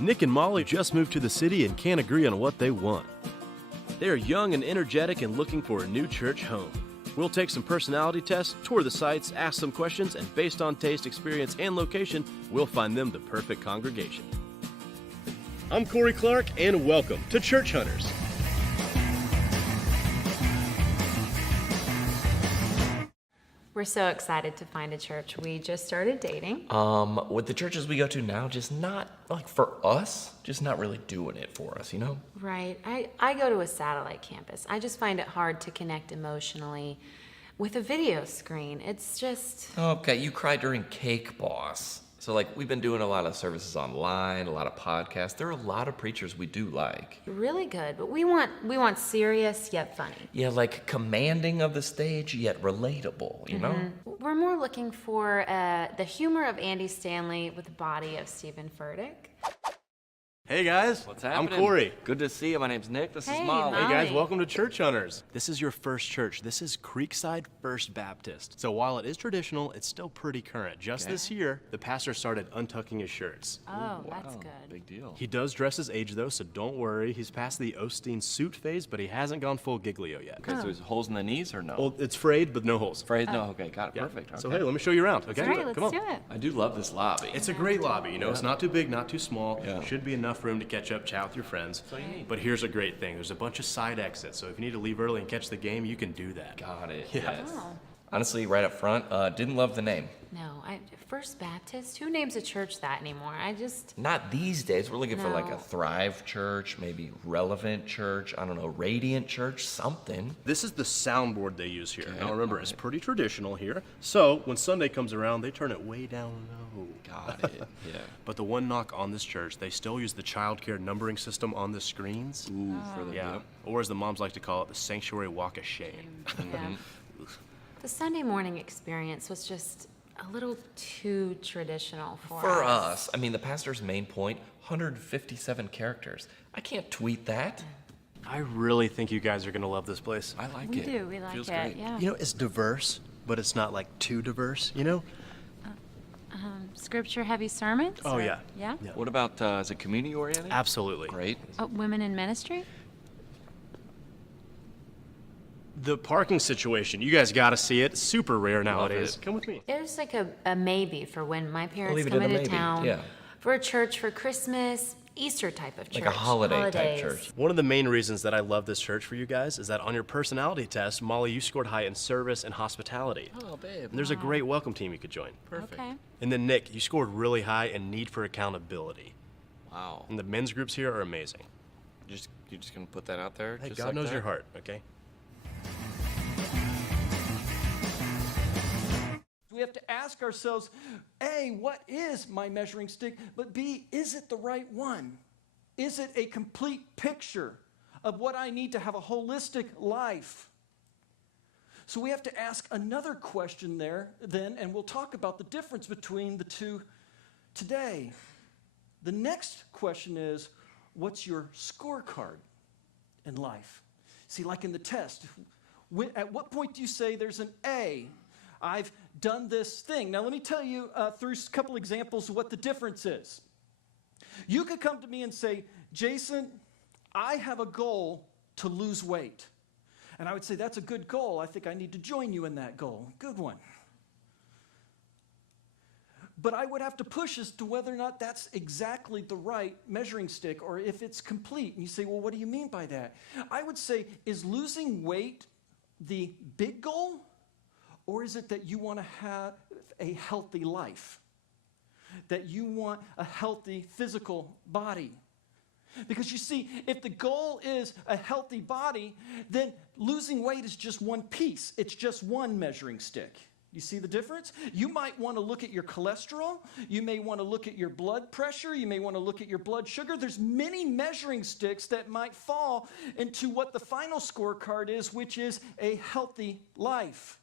Nick and Molly just moved to the city and can't agree on what they want. They are young and energetic and looking for a new church home. We'll take some personality tests, tour the sites, ask some questions, and based on taste, experience, and location, we'll find them the perfect congregation. I'm Corey Clark, and welcome to Church Hunters. We're so excited to find a church. We just started dating. With the churches we go to now, just not, like, for us, just not really doing it for us, you know? Right. I go to a satellite campus. I just find it hard to connect emotionally with a video screen. It's just... Okay, you cried during Cake Boss. So, like, we've been doing a lot of services online, a lot of podcasts. There are a lot of preachers we do like. Really good, but we want serious yet funny. Yeah, like commanding of the stage yet relatable, you know? We're more looking for the humor of Andy Stanley with the body of Stephen Furtick. Hey guys, What's happening? I'm Corey. Good to see you. My name's Nick. This Hey, is Molly. Molly. Hey guys, welcome to Church Hunters. This is your first church. This is Creekside First Baptist. So while it is traditional, it's still pretty current. Just this year, the pastor started untucking his shirts. Oh, that's good. Big deal. He does dress his age though, so don't worry. He's past the Osteen suit phase, but he hasn't gone full Giglio yet. Okay, so there's holes in the knees or no? Well, it's frayed, but no holes. Afraid? No. Okay, got it. Yeah. Perfect. Okay. So hey, let me show you around, okay? All right, let's Come on. do it. I do love this lobby. It's a great lobby, you know. It's not too big, not too small. Yeah. Should be enough room to catch up, chat with your friends. all you need. But here's a great thing. There's a bunch of side exits, so if you need to leave early and catch the game, you can do that. Got it. Yeah. Yes. Oh. Honestly, right up front, didn't love the name. No, First Baptist? Who names a church that anymore? Not these days. We're looking for like No. a Thrive Church, maybe Relevant Church, I don't know, Radiant Church, something. This is the soundboard they use here. Okay, Now remember, all it's right. pretty traditional here. So when Sunday comes around, they turn it way down low. Got it. Yeah. But the one knock on this church, they still use the child care numbering system on the screens. Ooh, for the Yeah. yep. Or as the moms like to call it, the sanctuary walk of shame. Yeah. The Sunday morning experience was just a little too traditional For us, I mean, the pastor's main point, 157 characters. I can't tweet that. I really think you guys are going to love this place. I like We it. do. We like Feels it. great. Yeah. You know, it's diverse, but it's not like too diverse, you know? Scripture heavy sermons? Oh, or- yeah. Yeah? Yeah. What about, is it community oriented? Absolutely. Great. Oh, women in ministry? The parking situation, you guys got to see it. Super rare nowadays. it. Come with me. There's like a maybe for when my parents leave it come in the into maybe, town yeah. for a church for Christmas, Easter type of church. Like a holiday type holidays. church. One of the main reasons that I love this church for you guys is that on your personality test, Molly, you scored high in service and hospitality. Oh, babe. And there's a great welcome team you could join. Okay. And then Nick, you scored really high in need for accountability. Wow. And the men's groups here are amazing. You're just going to put that out there? Hey, just God like knows that? your heart, okay? We have to ask ourselves, A, what is my measuring stick? But B, is it the right one? Is it a complete picture of what I need to have a holistic life? So we have to ask another question there then, and we'll talk about the difference between the two today. The next question is, what's your scorecard in life? See, like in the test, at what point do you say there's an A? I've done this thing. Now, let me tell you through a couple examples what the difference is. You could come to me and say, Jason, I have a goal to lose weight. And I would say, that's a good goal. I think I need to join you in that goal. Good one. But I would have to push as to whether or not that's exactly the right measuring stick or if it's complete. And you say, well, what do you mean by that? I would say, is losing weight the big goal? Or is it that you want to have a healthy life? That you want a healthy physical body? Because you see, if the goal is a healthy body, then losing weight is just one piece. It's just one measuring stick. You see the difference? You might want to look at your cholesterol. You may want to look at your blood pressure. You may want to look at your blood sugar. There's many measuring sticks that might fall into what the final scorecard is, which is a healthy life.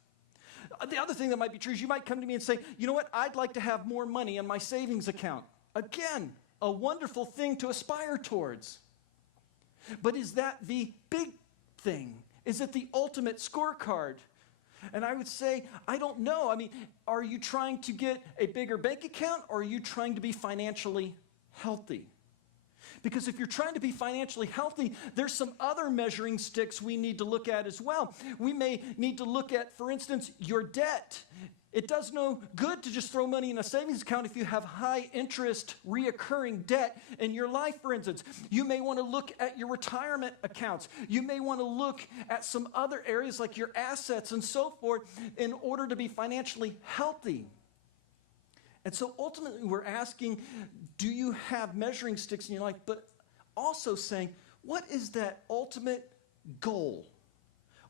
The other thing that might be true is you might come to me and say, you know what, I'd like to have more money in my savings account. Again, a wonderful thing to aspire towards. But is that the big thing? Is it the ultimate scorecard? And I would say, I don't know. I mean, are you trying to get a bigger bank account or are you trying to be financially healthy? Because if you're trying to be financially healthy, there's some other measuring sticks we need to look at as well. We may need to look at, for instance, your debt. It does no good to just throw money in a savings account if you have high interest, reoccurring debt in your life, for instance. You may want to look at your retirement accounts. You may want to look at some other areas like your assets and so forth in order to be financially healthy. And so ultimately we're asking, do you have measuring sticks in your life? But also saying, what is that ultimate goal?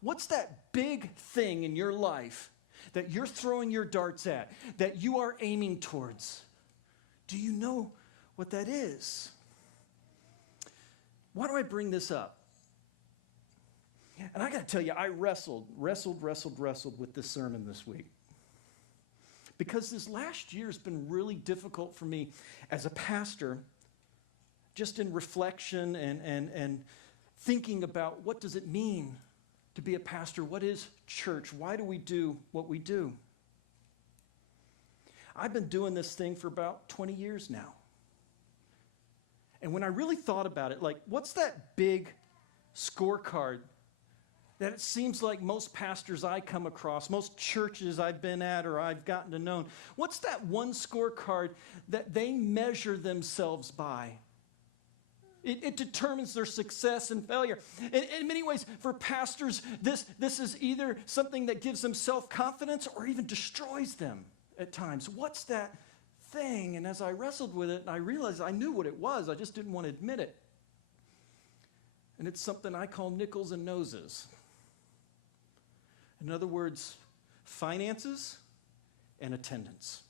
What's that big thing in your life that you're throwing your darts at, that you are aiming towards? Do you know what that is? Why do I bring this up? And I got to tell you, I wrestled with this sermon this week. Because this last year has been really difficult for me as a pastor, just in reflection and thinking about what does it mean to be a pastor? What is church? Why do we do what we do? I've been doing this thing for about 20 years now. And when I really thought about it, like, what's that big scorecard that it seems like most pastors I come across, most churches I've been at or I've gotten to know, what's that one scorecard that they measure themselves by? It determines their success and failure. In many ways, for pastors, this is either something that gives them self-confidence or even destroys them at times. What's that thing? And as I wrestled with it, I realized I knew what it was. I just didn't want to admit it. And it's something I call nickels and noses. In other words, finances and attendance.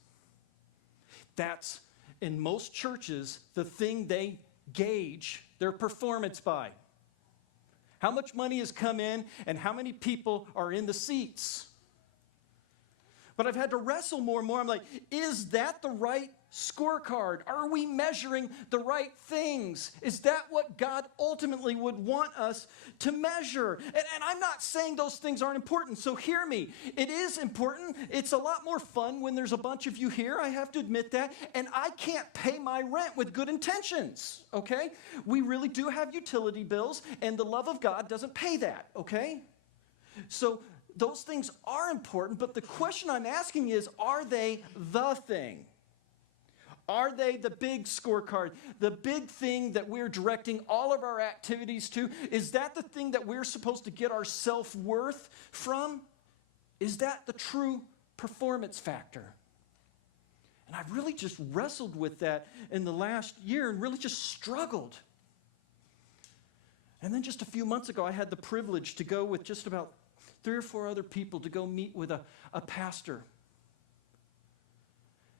That's, in most churches, the thing they gauge their performance by. How much money has come in and how many people are in the seats. But I've had to wrestle more and more. I'm like, is that the right scorecard? Are we measuring the right things? Is that what God ultimately would want us to measure? And I'm not saying those things aren't important, so hear me. It is important. It's a lot more fun when there's a bunch of you here, I have to admit that. And I can't pay my rent with good intentions, okay? We really do have utility bills, and the love of God doesn't pay that, okay? So those things are important, but the question I'm asking is, are they the thing? Are they the big scorecard, the big thing that we're directing all of our activities to? Is that the thing that we're supposed to get our self-worth from? Is that the true performance factor? And I've really just wrestled with that in the last year and really just struggled. And then just a few months ago, I had the privilege to go with just about 3 or 4 other people to go meet with a pastor.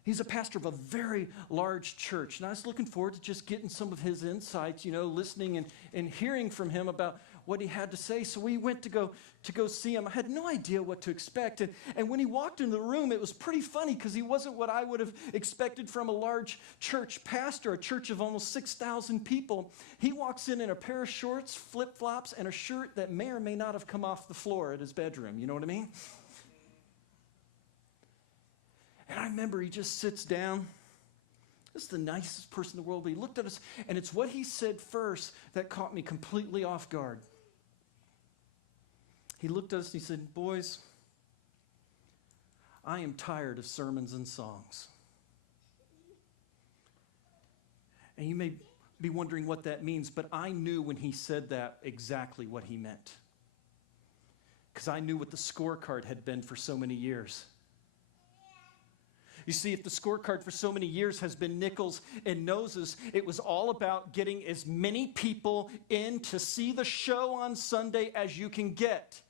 He's a pastor of a very large church, and I was looking forward to just getting some of his insights, listening and hearing from him about what he had to say. So we went to go see him. I had no idea what to expect, and when he walked into the room, it was pretty funny because he wasn't what I would have expected from a large church pastor, a church of almost 6,000 people. He walks in a pair of shorts, flip-flops, and a shirt that may or may not have come off the floor at his bedroom. You know what I mean? And I remember he just sits down. This is the nicest person in the world. But he looked at us, and it's what he said first that caught me completely off guard. He looked at us and he said, "Boys, I am tired of sermons and songs." And you may be wondering what that means, but I knew when he said that exactly what he meant. Because I knew what the scorecard had been for so many years. You see, if the scorecard for so many years has been nickels and noses, it was all about getting as many people in to see the show on Sunday as you can get.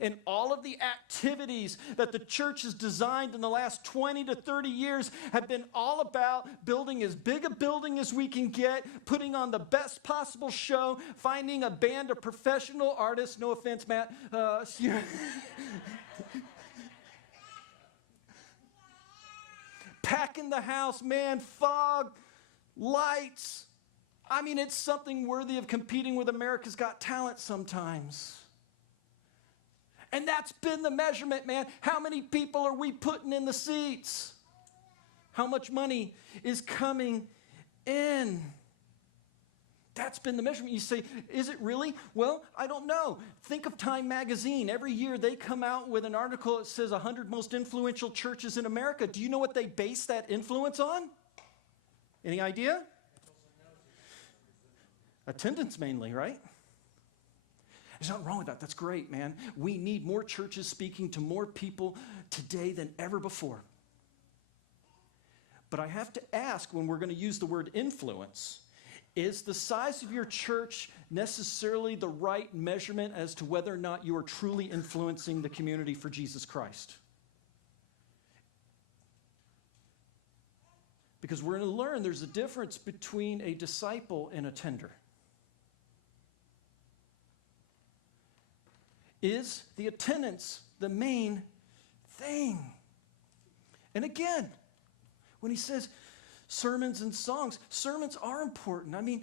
And all of the activities that the church has designed in the last 20 to 30 years have been all about building as big a building as we can get, putting on the best possible show, finding a band of professional artists, no offense, Matt, packing the house, man, fog, lights. I mean, it's something worthy of competing with America's Got Talent sometimes. And that's been the measurement, man. How many people are we putting in the seats? How much money is coming in? That's been the measurement. You say, is it really? Well, I don't know. Think of Time Magazine. Every year they come out with an article that says 100 most influential churches in America. Do you know what they base that influence on? Any idea? Attendance mainly, right? There's nothing wrong with that. That's great, man. We need more churches speaking to more people today than ever before. But I have to ask, when we're going to use the word influence, is the size of your church necessarily the right measurement as to whether or not you are truly influencing the community for Jesus Christ? Because we're going to learn there's a difference between a disciple and a tender. Is the attendance the main thing? And again, when he says sermons and songs, sermons are important. I mean,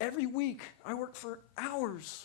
every week I work for hours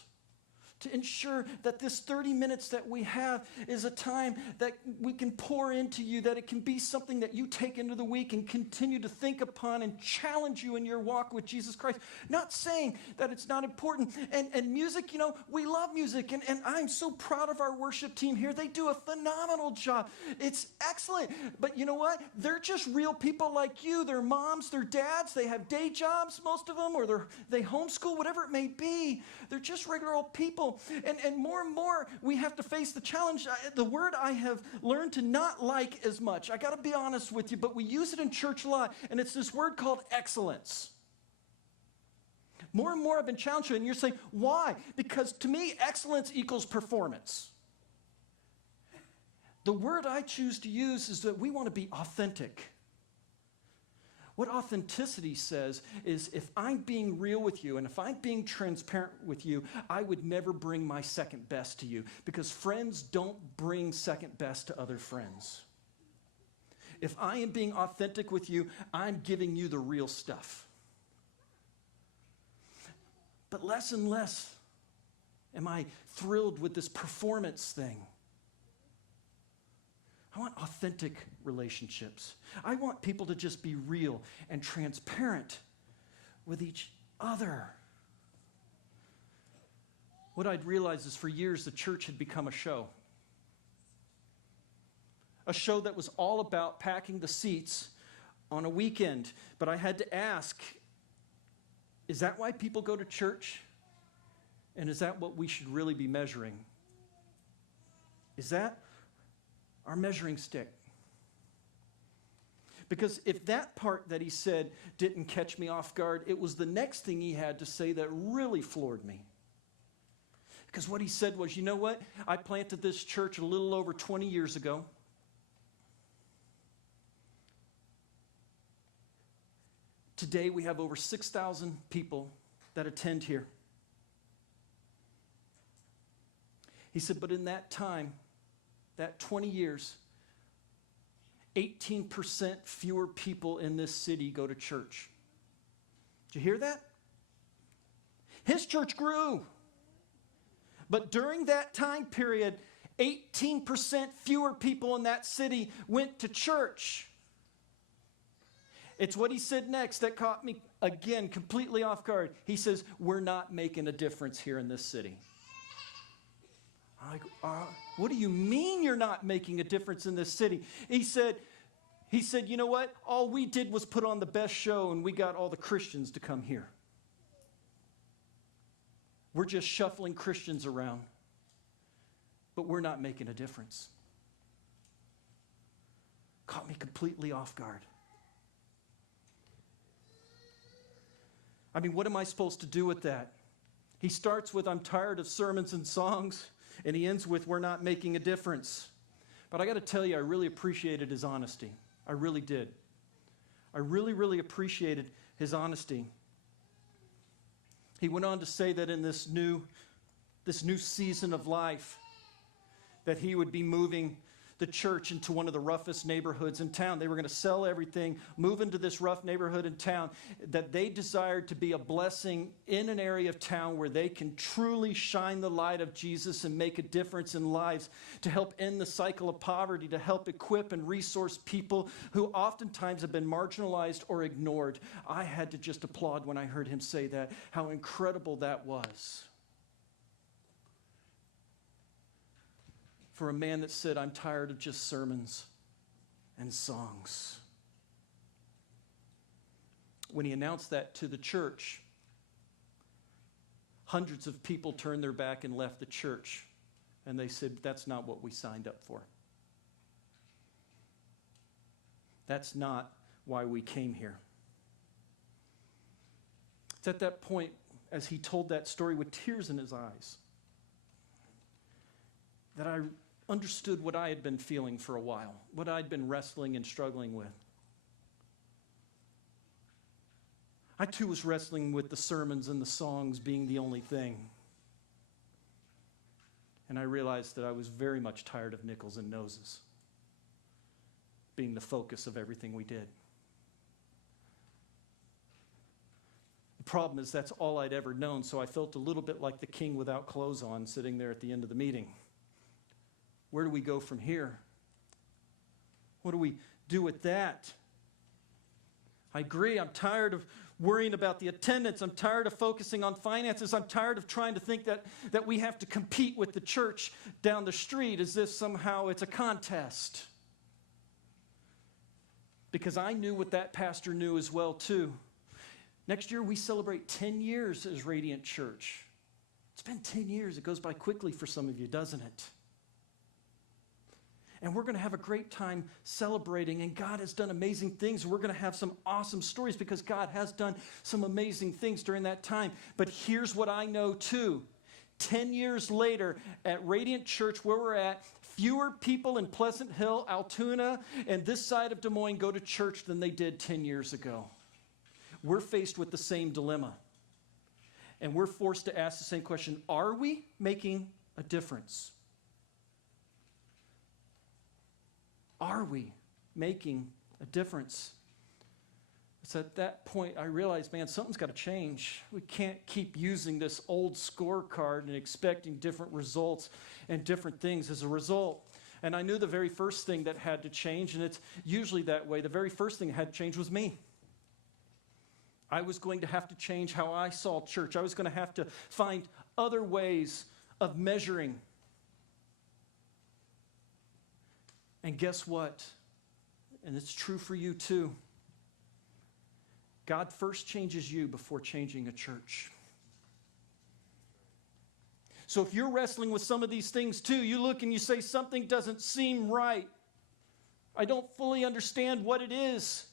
to ensure that this 30 minutes that we have is a time that we can pour into you, that it can be something that you take into the week and continue to think upon and challenge you in your walk with Jesus Christ. Not saying that it's not important. And music, you know, we love music, and I'm so proud of our worship team here. They do a phenomenal job. It's excellent. But you know what? They're just real people like you. They're moms, they're dads, they have day jobs, most of them, or they homeschool, whatever it may be. They're just regular old people. And more, we have to face the challenge. The word I have learned to not like as much. I got to be honest with you, but we use it in church a lot, and it's this word called excellence. More and more I've been challenged, and you're saying, why? Because to me, excellence equals performance. The word I choose to use is that we want to be authentic. What authenticity says is, if I'm being real with you and if I'm being transparent with you, I would never bring my second best to you, because friends don't bring second best to other friends. If I am being authentic with you, I'm giving you the real stuff. But less and less am I thrilled with this performance thing. I want authentic relationships. I want people to just be real and transparent with each other. What I'd realized is, for years the church had become a show. A show that was all about packing the seats on a weekend. But I had to ask, is that why people go to church? And is that what we should really be measuring? Is that our measuring stick? Because if that part that he said didn't catch me off guard, it was the next thing he had to say that really floored me. Because what he said was, you know what? I planted this church a little over 20 years ago. Today we have over 6,000 people that attend here. He said, but in that time, that 20 years, 18% fewer people in this city go to church. Did you hear that? His church grew. But during that time period, 18% fewer people in that city went to church. It's what he said next that caught me, again, completely off guard. He says, we're not making a difference here in this city. I'm like, what do you mean you're not making a difference in this city? He said, you know what? All we did was put on the best show, and we got all the Christians to come here. We're just shuffling Christians around, but we're not making a difference. Caught me completely off guard. I mean, what am I supposed to do with that? He starts with, I'm tired of sermons and songs, and he ends with, we're not making a difference. But I got to tell you, I really appreciated his honesty. I really did. I really, really appreciated his honesty. He went on to say that in this new season of life, that he would be moving the church into one of the roughest neighborhoods in town. They were going to sell everything, move into this rough neighborhood in town, that they desired to be a blessing in an area of town where they can truly shine the light of Jesus and make a difference in lives, to help end the cycle of poverty, to help equip and resource people who oftentimes have been marginalized or ignored. I had to just applaud when I heard him say that, how incredible that was. For a man that said, I'm tired of just sermons and songs. When he announced that to the church, hundreds of people turned their back and left the church. And they said, that's not what we signed up for. That's not why we came here. It's at that point, as he told that story with tears in his eyes, that I understood what I had been feeling for a while, what I'd been wrestling and struggling with. I too was wrestling with the sermons and the songs being the only thing. And I realized that I was very much tired of nickels and noses being the focus of everything we did. The problem is that's all I'd ever known, so I felt a little bit like the king without clothes on sitting there at the end of the meeting. Where do we go from here? What do we do with that? I agree, I'm tired of worrying about the attendance. I'm tired of focusing on finances. I'm tired of trying to think that we have to compete with the church down the street as if somehow it's a contest. Because I knew what that pastor knew as well too. Next year we celebrate 10 years as Radiant Church. It's been 10 years. It goes by quickly for some of you, doesn't it? And we're going to have a great time celebrating, and God has done amazing things. We're going to have some awesome stories because God has done some amazing things during that time. But here's what I know too. 10 years later at Radiant Church, where we're at, fewer people in Pleasant Hill, Altoona, and this side of Des Moines go to church than they did 10 years ago. We're faced with the same dilemma. And we're forced to ask the same question, are we making a difference? Are we making a difference? It's at that point I realized, man, something's got to change. We can't keep using this old scorecard and expecting different results and different things as a result. And I knew the very first thing that had to change, and it's usually that way. The very first thing that had to change was me. I was going to have to change how I saw church. I was going to have to find other ways of measuring. And guess what? And it's true for you too. God first changes you before changing a church. So if you're wrestling with some of these things too, you look and you say, something doesn't seem right. I don't fully understand what it is.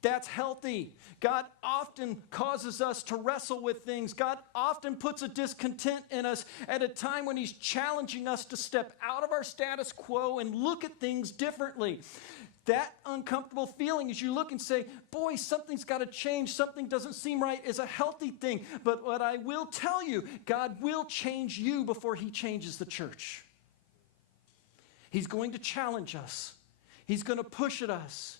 That's healthy. God often causes us to wrestle with things. God often puts a discontent in us at a time when He's challenging us to step out of our status quo and look at things differently. That uncomfortable feeling as you look and say, boy, something's got to change, something doesn't seem right, is a healthy thing. But what I will tell you, God will change you before He changes the church. He's going to challenge us. He's going to push at us.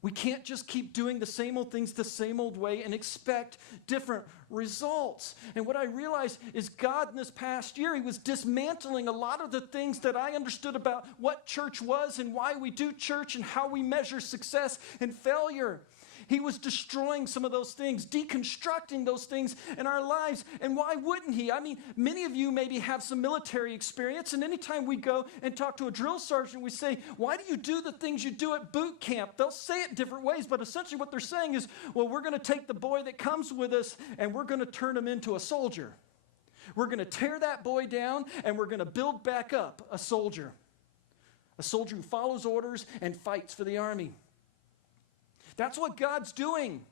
We can't just keep doing the same old things the same old way and expect different results. And what I realized is God in this past year, He was dismantling a lot of the things that I understood about what church was and why we do church and how we measure success and failure. He was destroying some of those things, deconstructing those things in our lives. And why wouldn't He? I mean, many of you maybe have some military experience, and anytime we go and talk to a drill sergeant, we say, why do you do the things you do at boot camp? They'll say it different ways, but essentially what they're saying is, well, we're going to take the boy that comes with us, and we're going to turn him into a soldier. We're going to tear that boy down, and we're going to build back up a soldier who follows orders and fights for the army. That's what God's doing.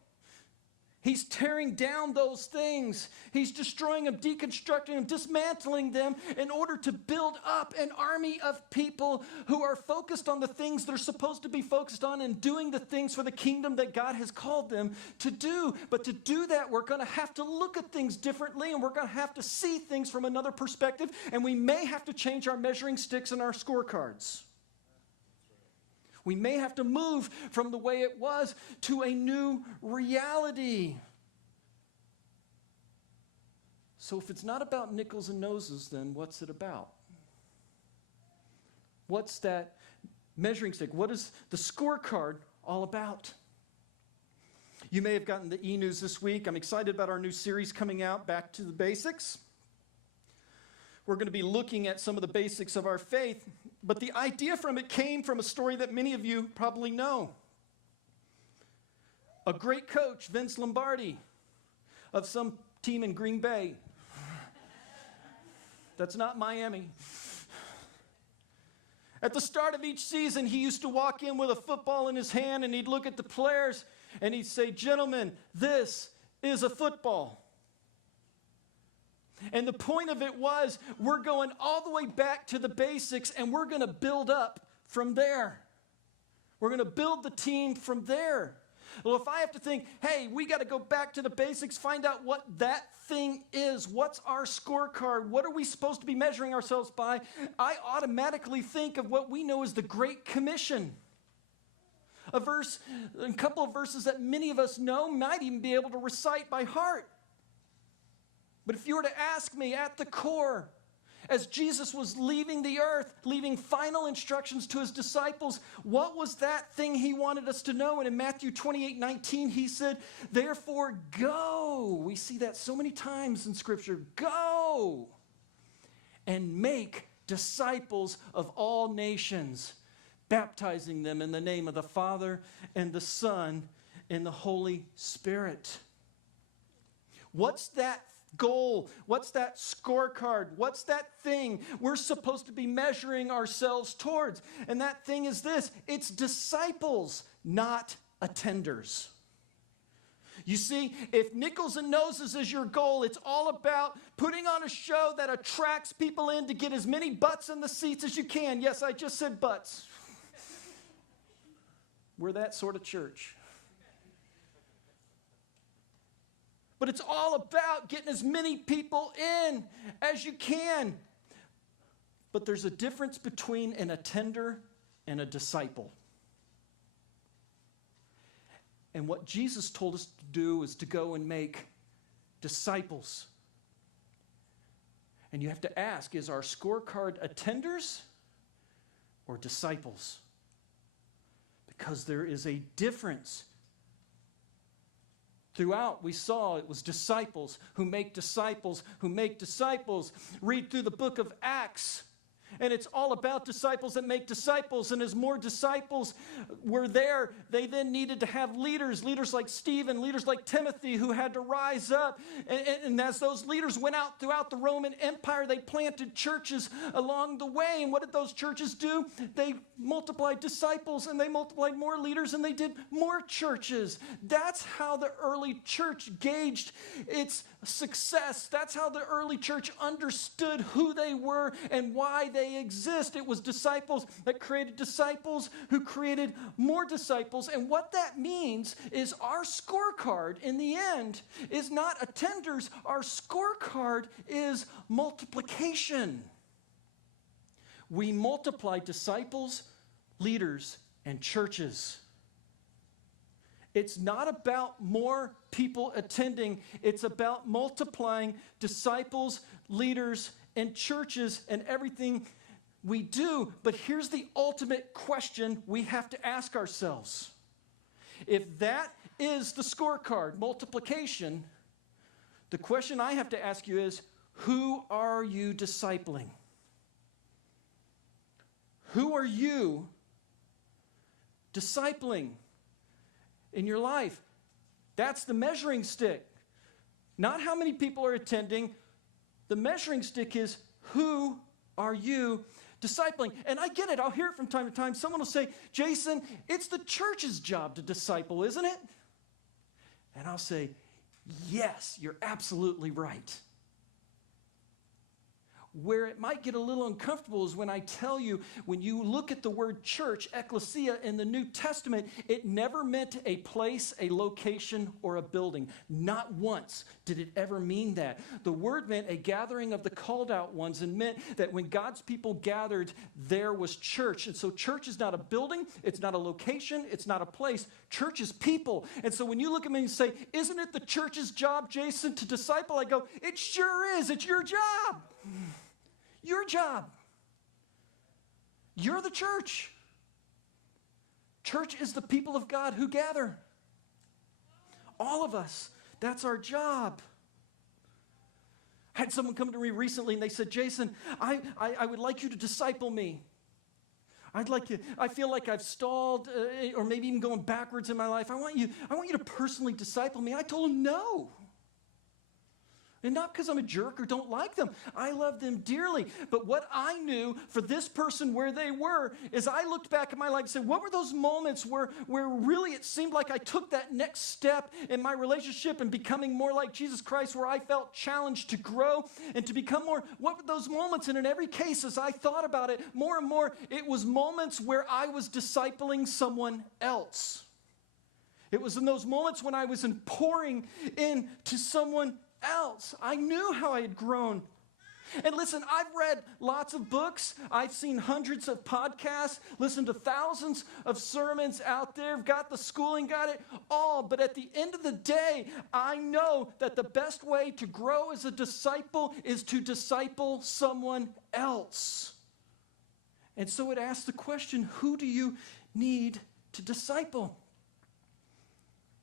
He's tearing down those things. He's destroying them, deconstructing them, dismantling them in order to build up an army of people who are focused on the things they're supposed to be focused on and doing the things for the kingdom that God has called them to do. But to do that, we're going to have to look at things differently, and we're going to have to see things from another perspective, and we may have to change our measuring sticks and our scorecards. We may have to move from the way it was to a new reality. So if it's not about nickels and noses, then what's it about? What's that measuring stick? What is the scorecard all about? You may have gotten the e-news this week. I'm excited about our new series coming out, Back to the Basics. We're going to be looking at some of the basics of our faith, but the idea from it came from a story that many of you probably know. A great coach, Vince Lombardi, of some team in Green Bay. That's not Miami. At the start of each season, he used to walk in with a football in his hand, and he'd look at the players, and he'd say, "Gentlemen, this is a football." And the point of it was, we're going all the way back to the basics, and we're going to build up from there. We're going to build the team from there. Well, if I have to think, hey, we got to go back to the basics, find out what that thing is, what's our scorecard, what are we supposed to be measuring ourselves by, I automatically think of what we know as the Great Commission. A couple of verses that many of us know, might even be able to recite by heart. But if you were to ask me at the core, as Jesus was leaving the earth, leaving final instructions to his disciples, what was that thing he wanted us to know? And in Matthew 28:19, he said, "Therefore go." We see that so many times in Scripture. Go and make disciples of all nations, baptizing them in the name of the Father and the Son and the Holy Spirit. What's that goal? What's that scorecard? What's that thing we're supposed to be measuring ourselves towards? And that thing is this: it's disciples, not attenders. You see, if nickels and noses is your goal, it's all about putting on a show that attracts people in to get as many butts in the seats as you can. Yes, I just said butts. We're that sort of church. But it's all about getting as many people in as you can. But there's a difference between an attender and a disciple. And what Jesus told us to do is to go and make disciples. And you have to ask, is our scorecard attenders or disciples? Because there is a difference. Throughout, we saw it was disciples who make disciples who make disciples. Read through the book of Acts, and it's all about disciples that make disciples. And as more disciples were there, they then needed to have leaders like Stephen, leaders like Timothy, who had to rise up. And as those leaders went out throughout the Roman Empire, they planted churches along the way. And what did those churches do? They multiplied disciples, and they multiplied more leaders, and they did more churches. That's how the early church gauged its success. That's how the early church understood who they were and why they exist. It was disciples that created disciples who created more disciples. And what that means is our scorecard in the end is not attenders. Our scorecard is multiplication. We multiply disciples, leaders, and churches. It's not about more people attending. It's about multiplying disciples, leaders, and churches and everything we do. But here's the ultimate question we have to ask ourselves. If that is the scorecard, multiplication, the question I have to ask you is, who are you discipling? Who are you discipling in your life? That's the measuring stick. Not how many people are attending. The measuring stick is, who are you discipling? And I get it. I'll hear it from time to time. Someone will say, Jason, it's the church's job to disciple, isn't it? And I'll say, Yes, you're absolutely right. Where it might get a little uncomfortable is when I tell you, when you look at the word church, ecclesia, in the New Testament, it never meant a place, a location, or a building. Not once did it ever mean that. The word meant a gathering of the called out ones, and meant that when God's people gathered, there was church. And so church is not a building, it's not a location, it's not a place. Church is people. And so when you look at me and say, isn't it the church's job, Jason, to disciple? I go, it sure is. It's your job. Your job. You're the church. Church is the people of God who gather. All of us. That's our job. I had someone come to me recently and they said, Jason, I would like you to disciple me. I feel like I've stalled or maybe even going backwards in my life. I want you to personally disciple me. I told him no. And not because I'm a jerk or don't like them. I love them dearly. But what I knew for this person where they were is I looked back at my life and said, what were those moments where really it seemed like I took that next step in my relationship and becoming more like Jesus Christ, where I felt challenged to grow and to become more? What were those moments? And in every case, as I thought about it more and more, it was moments where I was discipling someone else. It was in those moments when I was pouring into someone else. I knew how I had grown. And listen, I've read lots of books. I've seen hundreds of podcasts, listened to thousands of sermons out there, got the schooling, got it all. But at the end of the day, I know that the best way to grow as a disciple is to disciple someone else. And so it asks the question, who do you need to disciple?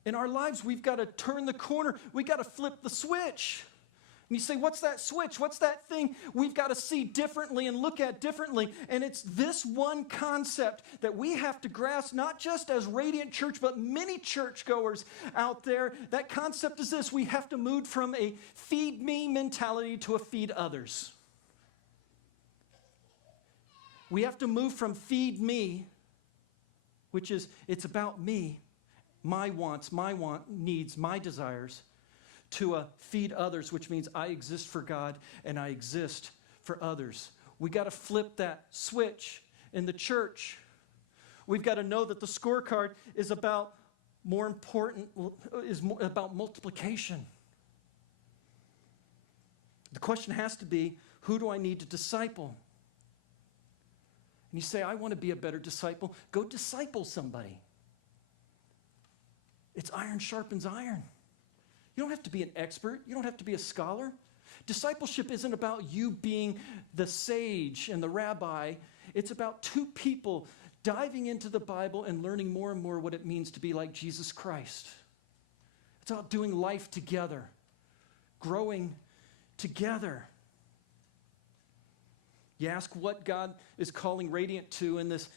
In our lives, we've got to turn the corner. We've got to flip the switch. And you say, what's that switch? What's that thing we've got to see differently and look at differently? And it's this one concept that we have to grasp, not just as Radiant Church, but many churchgoers out there. That concept is this: we have to move from a feed me mentality to a feed others. We have to move from feed me, which is it's about me, my wants, needs, my desires, to a feed others, which means I exist for God and I exist for others. We got to flip that switch in the church. We've got to know that the scorecard is about about multiplication. The question has to be, who do I need to disciple? And you say, I want to be a better disciple. Go disciple somebody. It's iron sharpens iron. You don't have to be an expert. You don't have to be a scholar. Discipleship isn't about you being the sage and the rabbi. It's about two people diving into the Bible and learning more and more what it means to be like Jesus Christ. It's about doing life together, growing together. You ask what God is calling Radiant to in this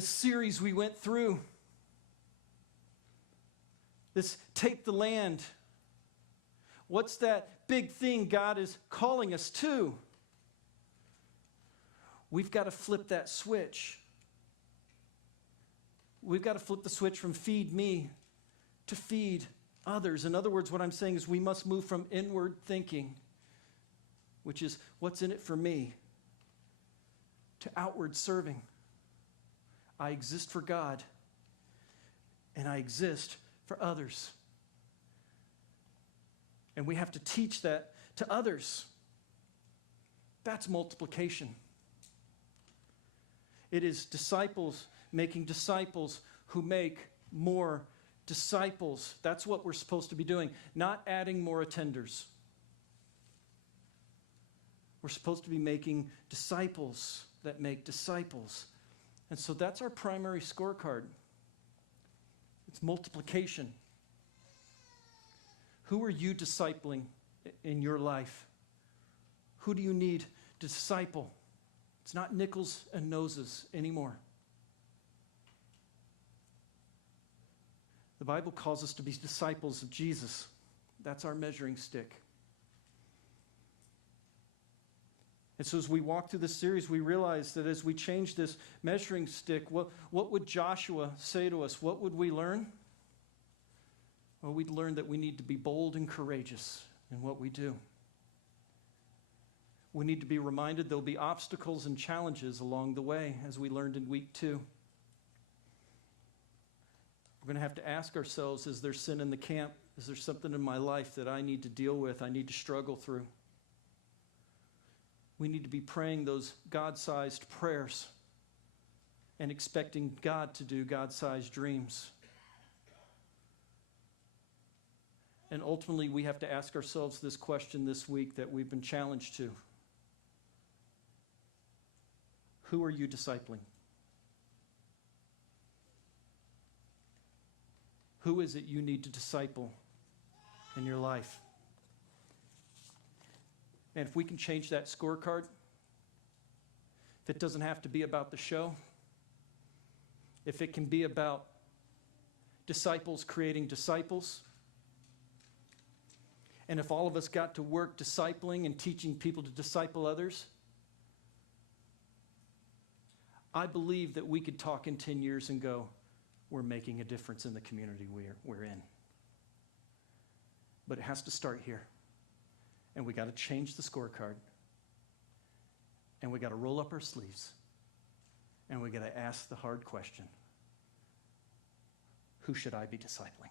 series we went through. This take the land. What's that big thing God is calling us to? We've got to flip that switch. We've got to flip the switch from feed me to feed others. In other words, what I'm saying is we must move from inward thinking, which is what's in it for me, to outward serving. I exist for God, and I exist for others. And we have to teach that to others. That's multiplication. It is disciples making disciples who make more disciples. That's what we're supposed to be doing, not adding more attenders. We're supposed to be making disciples that make disciples. And so that's our primary scorecard. It's multiplication. Who are you discipling in your life? Who do you need to disciple? It's not nickels and noses anymore. The Bible calls us to be disciples of Jesus. That's our measuring stick. And so as we walk through this series, we realize that as we change this measuring stick, what would Joshua say to us? What would we learn? Well, we'd learn that we need to be bold and courageous in what we do. We need to be reminded there'll be obstacles and challenges along the way, as we learned in week 2. We're going to have to ask ourselves, is there sin in the camp? Is there something in my life that I need to deal with, I need to struggle through? We need to be praying those God-sized prayers and expecting God to do God-sized dreams. And ultimately, we have to ask ourselves this question this week that we've been challenged to. Who are you discipling? Who is it you need to disciple in your life? And if we can change that scorecard, if it doesn't have to be about the show, if it can be about disciples creating disciples, and if all of us got to work discipling and teaching people to disciple others, I believe that we could talk in 10 years and go, we're making a difference in the community we're in. But it has to start here. And we got to change the scorecard. And we got to roll up our sleeves. And we got to ask the hard question. Who should I be discipling?